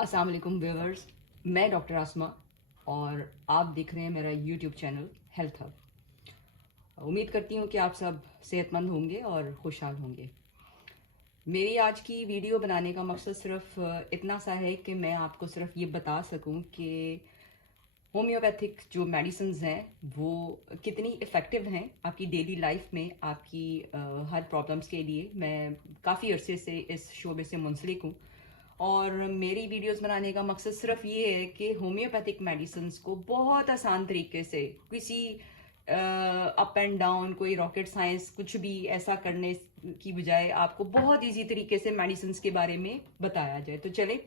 अस्सलाम वालेकुम व्यूअर्स। मैं डॉक्टर आसमा और आप देख रहे हैं मेरा यूट्यूब चैनल हेल्थ हब। उम्मीद करती हूँ कि आप सब सेहतमंद होंगे और खुशहाल होंगे। मेरी आज की वीडियो बनाने का मकसद सिर्फ इतना सा है कि मैं आपको सिर्फ ये बता सकूं कि होम्योपैथिक जो मेडिसिन्स हैं वो कितनी इफ़ेक्टिव हैं आपकी डेली लाइफ में, आपकी हर प्रॉब्लम्स के लिए। मैं काफ़ी अरसे से इस शोबे से मुंसलिक हूँ और मेरी वीडियोस बनाने का मकसद सिर्फ ये है कि होम्योपैथिक मेडिसिन्स को बहुत आसान तरीके से, किसी अप एंड डाउन, कोई रॉकेट साइंस कुछ भी ऐसा करने की बजाय आपको बहुत इजी तरीके से मेडिसिन्स के बारे में बताया जाए। तो चले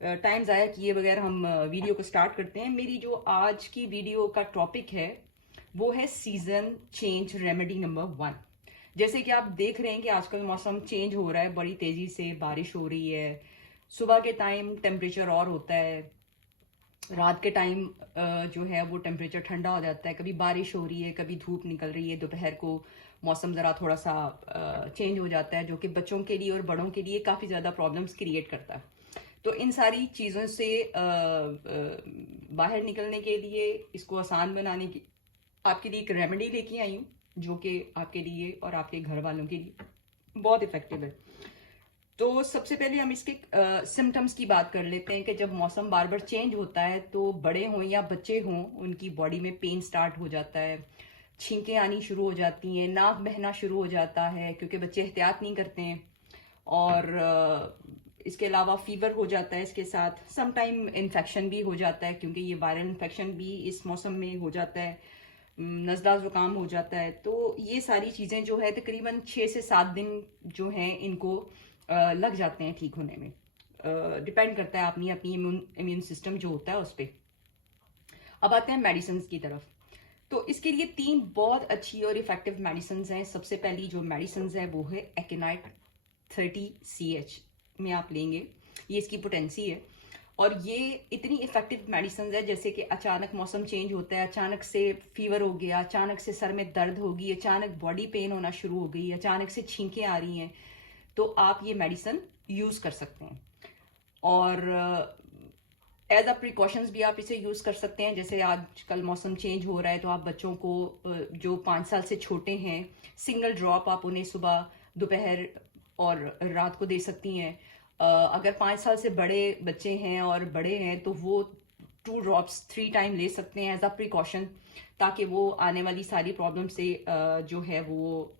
टाइम ज़ाया किए बगैर हम वीडियो को स्टार्ट करते हैं। मेरी जो आज की वीडियो का टॉपिक है वो है सीजन चेंज रेमेडी नंबर 1। जैसे कि आप देख रहे हैं कि आजकल मौसम चेंज हो रहा है, बड़ी तेज़ी से बारिश हो रही है। सुबह के टाइम टेम्परेचर और होता है, रात के टाइम जो है वो टेम्परेचर ठंडा हो जाता है, कभी बारिश हो रही है, कभी धूप निकल रही है। दोपहर को मौसम ज़रा थोड़ा सा चेंज हो जाता है, जो कि बच्चों के लिए और बड़ों के लिए काफ़ी ज़्यादा प्रॉब्लम्स क्रिएट करता है। तो इन सारी चीज़ों से बाहर निकलने के लिए, इसको आसान बनाने की आपके लिए एक रेमेडी लेके आई हूँ, जो कि आपके लिए और आपके घर वालों के लिए बहुत इफ़ेक्टिव है। तो सबसे पहले हम इसके सिम्टम्स की बात कर लेते हैं कि जब मौसम बार बार चेंज होता है तो बड़े हों या बच्चे हों, उनकी बॉडी में पेन स्टार्ट हो जाता है, छींकें आनी शुरू हो जाती हैं, नाक बहना शुरू हो जाता है क्योंकि बच्चे एहतियात नहीं करते हैं। और इसके अलावा फीवर हो जाता है, इसके साथ सम टाइम इन्फेक्शन भी हो जाता है क्योंकि ये वायरल इन्फेक्शन भी इस मौसम में हो जाता है, नज़ला ज़ुकाम हो जाता है। तो ये सारी चीज़ें जो है तकरीबन 6 से 7 दिन जो हैं इनको लग जाते हैं ठीक होने में। डिपेंड करता है अपनी अपनी इम्यून सिस्टम जो होता है उस पर। अब आते हैं मेडिसिन की तरफ। तो इसके लिए 3 बहुत अच्छी और इफेक्टिव मेडिसिन हैं। सबसे पहली जो मेडिसिन है वो है एकेनाइट 30CH में आप लेंगे, ये इसकी पोटेंसी है। और ये इतनी इफेक्टिव मेडिसिन है, जैसे कि अचानक मौसम चेंज होता है, अचानक से फीवर हो गया, अचानक से सर में दर्द होगी, अचानक बॉडी पेन होना शुरू हो गई, अचानक से छींकें आ रही हैं, तो आप ये मेडिसिन यूज़ कर सकते हैं। और एज अ प्रिकॉशंस भी आप इसे यूज़ कर सकते हैं। जैसे आजकल मौसम चेंज हो रहा है तो आप बच्चों को जो 5 साल से छोटे हैं, सिंगल ड्रॉप आप उन्हें सुबह, दोपहर और रात को दे सकती हैं। अगर 5 साल से बड़े बच्चे हैं और बड़े हैं तो वो 2 ड्रॉप्स 3 टाइम ले सकते हैं एज अ प्रिकॉशन, ताकि वो आने वाली सारी प्रॉब्लम से जो है वो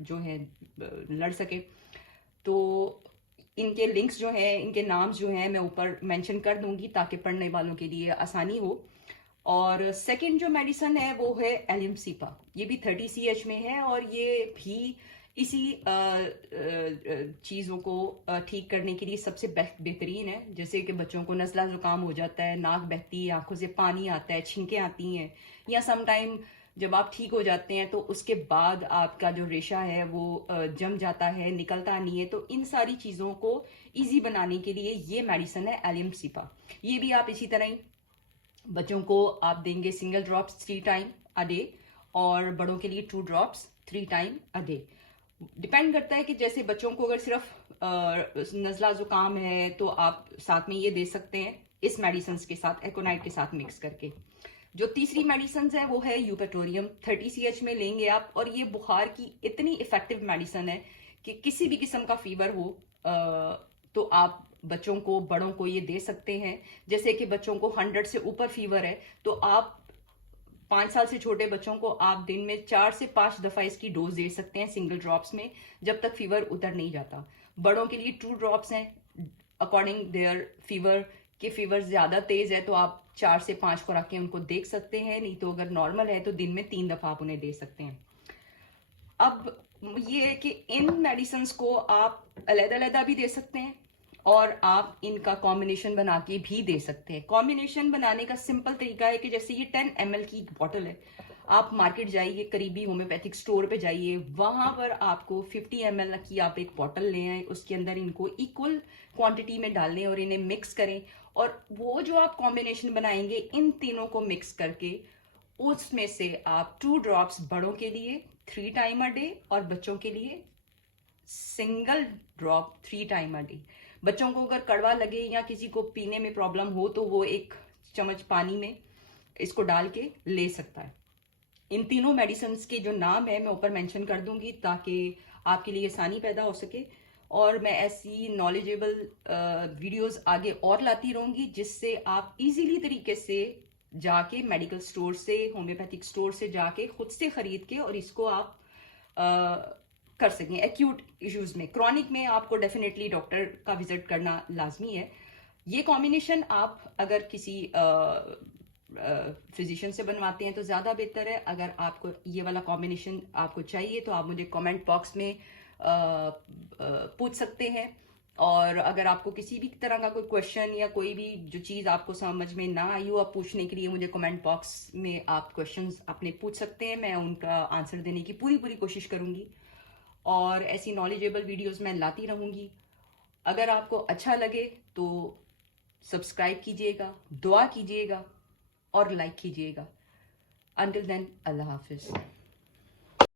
जो है लड़ सके। तो इनके लिंक्स जो हैं, इनके नाम्स जो हैं मैं ऊपर मेंशन कर दूंगी ताकि पढ़ने वालों के लिए आसानी हो। और सेकंड जो मेडिसिन है वो है एलियम सीपा। ये भी 30CH में है और ये भी इसी चीज़ों को ठीक करने के लिए सबसे बेहतरीन है। जैसे कि बच्चों को नज़ला ज़ुकाम हो जाता है, नाक बहती है, आंखों से पानी आता है, छींकें आती हैं, या सम टाइम जब आप ठीक हो जाते हैं तो उसके बाद आपका जो रेशा है वो जम जाता है, निकलता नहीं है। तो इन सारी चीज़ों को इजी बनाने के लिए ये मेडिसिन है एलियम सीपा। ये भी आप इसी तरह ही बच्चों को आप देंगे single drops 3 time a day और बड़ों के लिए 2 drops 3 time a day. Depend करता है कि जैसे बच्चों को अगर सिर्फ नज़ला ज़ुकाम है तो आप साथ में ये दे सकते हैं इस मेडिसिन के साथ, एकोनाइट के साथ मिक्स करके। जो तीसरी मेडिसिन है वो है यूपेटोरियम 30CH में लेंगे आप। और ये बुखार की इतनी इफेक्टिव मेडिसिन है कि किसी भी किस्म का फीवर हो तो आप बच्चों को, बड़ों को ये दे सकते हैं। जैसे कि बच्चों को 100 से ऊपर फीवर है तो आप 5 साल से छोटे बच्चों को आप दिन में 4 से 5 दफा इसकी डोज दे सकते हैं सिंगल ड्रॉप्स में, जब तक फीवर उतर नहीं जाता। बड़ों के लिए 2 ड्रॉप्स हैं अकॉर्डिंग देयर फीवर। कि फीवर ज्यादा तेज है तो आप 4 से 5 खुराकें उनको दे सकते हैं, नहीं तो अगर नॉर्मल है तो दिन में 3 दफा आप उन्हें दे सकते हैं। अब ये है कि इन मेडिसिन को आप अलग-अलग भी दे सकते हैं और आप इनका कॉम्बिनेशन बना के भी दे सकते हैं। कॉम्बिनेशन बनाने का सिंपल तरीका है कि जैसे ये 10 ml की बॉटल है, आप मार्केट जाइए, करीबी होम्योपैथिक स्टोर पे जाइए, वहां पर आपको 50 ml की आप एक बॉटल ले आए, उसके अंदर इनको इक्वल क्वांटिटी में डालें और इन्हें मिक्स करें। और वो जो आप कॉम्बिनेशन बनाएंगे इन तीनों को मिक्स करके, उसमें से आप 2 ड्रॉप्स बड़ों के लिए 3 टाइम अ डे और बच्चों के लिए single drop 3 time a day. बच्चों को अगर कड़वा लगे या किसी को पीने में प्रॉब्लम हो तो वो 1 चम्मच पानी में इसको डाल के ले सकता है। इन तीनों मेडिसिन के जो नाम है मैं ऊपर मेंशन कर दूंगी ताकि आपके लिए आसानी पैदा हो सके, और मैं ऐसी नॉलेजेबल वीडियोस आगे और लाती रहूंगी जिससे आप इजीली तरीके से जाके मेडिकल स्टोर से, होम्योपैथिक स्टोर से जाके खुद से खरीद के और इसको आप कर सकें। एक्यूट इश्यूज में, क्रॉनिक में आपको डेफिनेटली डॉक्टर का विजिट करना लाजमी है। ये कॉम्बिनेशन आप अगर किसी फिजिशियन से बनवाते हैं तो ज़्यादा बेहतर है। अगर आपको ये वाला कॉम्बिनेशन आपको चाहिए तो आप मुझे कमेंट बॉक्स में पूछ सकते हैं, और अगर आपको किसी भी तरह का कोई क्वेश्चन या कोई भी जो चीज़ आपको समझ में ना आई हो, आप पूछने के लिए मुझे कमेंट बॉक्स में आप क्वेश्चंस अपने पूछ सकते हैं। मैं उनका आंसर देने की पूरी कोशिश करूँगी, और ऐसी नॉलेजेबल वीडियोस मैं लाती रहूँगी। अगर आपको अच्छा लगे तो सब्सक्राइब कीजिएगा, दुआ कीजिएगा और लाइक कीजिएगा। अंटिल देन, अल्लाह हाफिज़।